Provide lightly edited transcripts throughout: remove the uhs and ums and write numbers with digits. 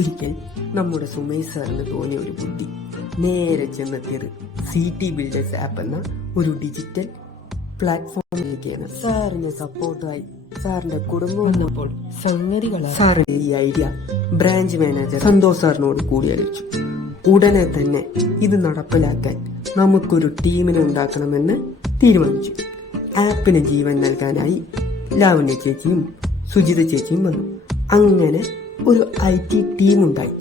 ഒരിക്കൽ നമ്മുടെ സുമേഷ് സാറിന് തോന്നിയ ഒരു ബുദ്ധി നേരെ ചെന്നെത്തിയത് സിറ്റി ബിൽഡേഴ്സ് ആപ്പ് എന്ന ഒരു ഡിജിറ്റൽ പ്ലാറ്റ്ഫോമിലേക്കാണ്. സാറിന് സപ്പോർട്ടായി സാറിന്റെ കുടുംബം വന്നപ്പോൾ സാറിന്റെ ഈ ഐഡിയ ബ്രാഞ്ച് മാനേജർ സന്തോഷ് സാറിനോട് കൂടിയാലോചിച്ചു. ഉടനെ തന്നെ ഇത് നടപ്പിലാക്കാൻ നമുക്കൊരു ടീമിനെ ഉണ്ടാക്കണമെന്ന് തീരുമാനിച്ചു. ആപ്പിന് ജീവൻ നൽകാനായി ലാവണ്യ ചേച്ചിയും സുജിത ചേച്ചിയും വന്നു. അങ്ങനെ ഒരു IT ടീമുണ്ടായി.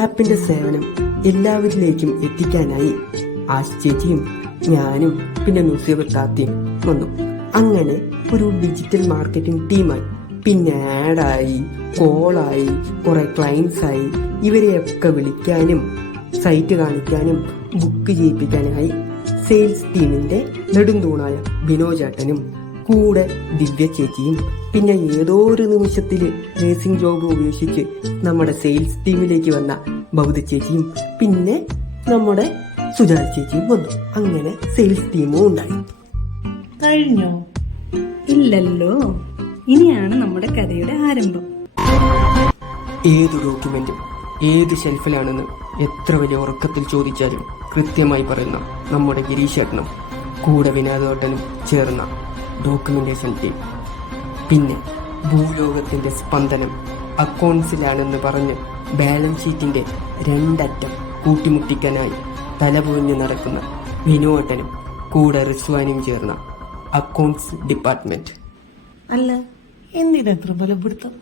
ആപ്പിന്റെ സേവനം എല്ലാവരിലേക്കും എത്തിക്കാനായി ആശ് ചേച്ചിയും ഞാനും പിന്നെ നുസൈബ താത്തയും വന്നു. അങ്ങനെ ഒരു ഡിജിറ്റൽ മാർക്കറ്റിംഗ് ടീമായി. പിന്നെ ആഡായി, കോളായി, കുറെ ക്ലയൻസ് ആയി. ഇവരെയൊക്കെ വിളിക്കാനും സൈറ്റ് കാണിക്കാനും ബുക്ക് ചെയ്യിപ്പിക്കാനായി സെയിൽസ് ടീമിന്റെ നെടുന്തൂണായ ബിനോജേട്ടനും കൂടെ ദിവ്യ ചേച്ചിയും പിന്നെ ഏതോ ഒരു നിമിഷത്തില് നേഴ്സിംഗ് ജോബ് ഉപേക്ഷിച്ച് നമ്മുടെ സെയിൽസ് ടീമിലേക്ക് വന്ന ബൗദ്ധ ചേച്ചിയും പിന്നെ നമ്മുടെ സുജാത ചേച്ചിയും വന്നു. അങ്ങനെ സെയിൽസ് ടീമും ഉണ്ടായി. കഴിഞ്ഞോ? ഇല്ലല്ലോ, ഇനിയാണ് നമ്മുടെ കഥയുടെ ആരംഭം. ഏത് ഡോക്യുമെന്റും ഏത് ഷെൽഫിലാണെന്ന് എത്ര വലിയ ഉറക്കത്തിൽ ചോദിച്ചാലും കൃത്യമായി പറയുന്ന നമ്മുടെ ഗിരീഷേട്ടനും കൂടെ വിനോദേട്ടനും ചേർന്ന ഡോക്യുമെന്റേഷൻ ടീം. പിന്നെ ഭൂലോകത്തിന്റെ സ്പന്ദനം അക്കൗണ്ട്സിലാണെന്ന് പറഞ്ഞ് ബാലൻസ് ഷീറ്റിന്റെ രണ്ടറ്റം കൂട്ടിമുട്ടിക്കാനായി തലപൊഴിഞ്ഞു നടക്കുന്ന വിനോദേട്ടനും കൂടെ റിസ്വാനും ചേർന്ന അക്കൗണ്ട്സ് ഡിപ്പാർട്ട്മെന്റ്. അല്ല, എന്തിനത്ര ബലപ്പെടുത്തം?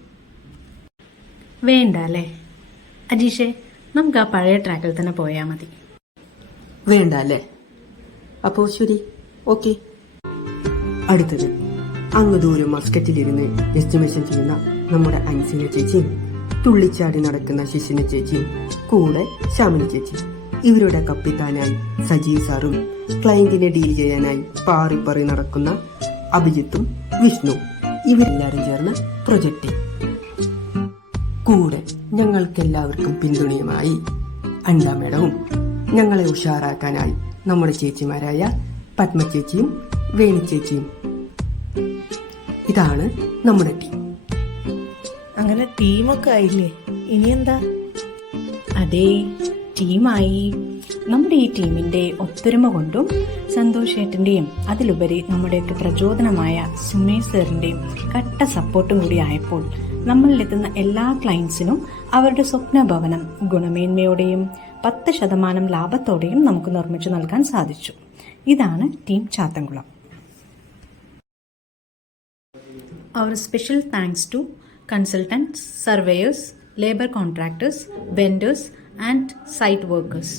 വേണ്ട അല്ലേ അജീഷേ, നമുക്ക് ആ പഴയ ട്രാക്കിൽ തന്നെ പോയാൽ മതി. വേണ്ട അല്ലേ? അപ്പോ ശരി, ഓക്കെ. അടുത്തത് അങ്ങ് ദൂരം മസ്കറ്റിലിരുന്ന് എസ്റ്റിമേഷൻ ചെയ്യുന്ന നമ്മുടെ അൻസിന ചേച്ചിയും തുള്ളിച്ചാടി നടക്കുന്ന ശിശിന ചേച്ചിയും കൂടെ ശ്യാമിനി ചേച്ചി, ഇവരുടെ കപ്പിത്താനായി സജീവ് സാറും ക്ലയന്റിനെ ഡീൽ ചെയ്യാനായി പാറി നടക്കുന്ന അഭിജിത്തും വിഷ്ണു, ഇവരെല്ലാരും ചേർന്ന പ്രൊജക്ട്. കൂടെ ഞങ്ങൾക്കെല്ലാവർക്കും പിന്തുണയുമായി അണ്ട മേഡവും ഞങ്ങളെ ഉഷാറാക്കാനായി നമ്മുടെ ചേച്ചിമാരായ പത്മ ചേച്ചിയും വേണി ചേച്ചിയും. ഇതാണ് നമ്മുടെ ടീം. അങ്ങനെ ടീമൊക്കെ ആയില്ലേ? ഇനി എന്താ? അതേ, ടീമായി. നമ്മുടെ ഈ ടീമിന്റെ ഒത്തൊരുമ കൊണ്ടും സന്തോഷേട്ടന്റെയും അതിലുപരി നമ്മുടെയൊക്കെ പ്രചോദനമായ സുമേഷ് സാറിന്റെയും കട്ട സപ്പോർട്ടും കൂടി ആയപ്പോൾ നമ്മളിലെത്തുന്ന എല്ലാ ക്ലയൻസിനും അവരുടെ സ്വപ്ന ഭവനം ഗുണമേന്മയോടെയും 10% ലാഭത്തോടെയും നമുക്ക് നിർമ്മിച്ചു നൽകാൻ സാധിച്ചു. ഇതാണ് team Chathankulam. Our special thanks to consultants, surveyors, labor contractors, vendors and site workers.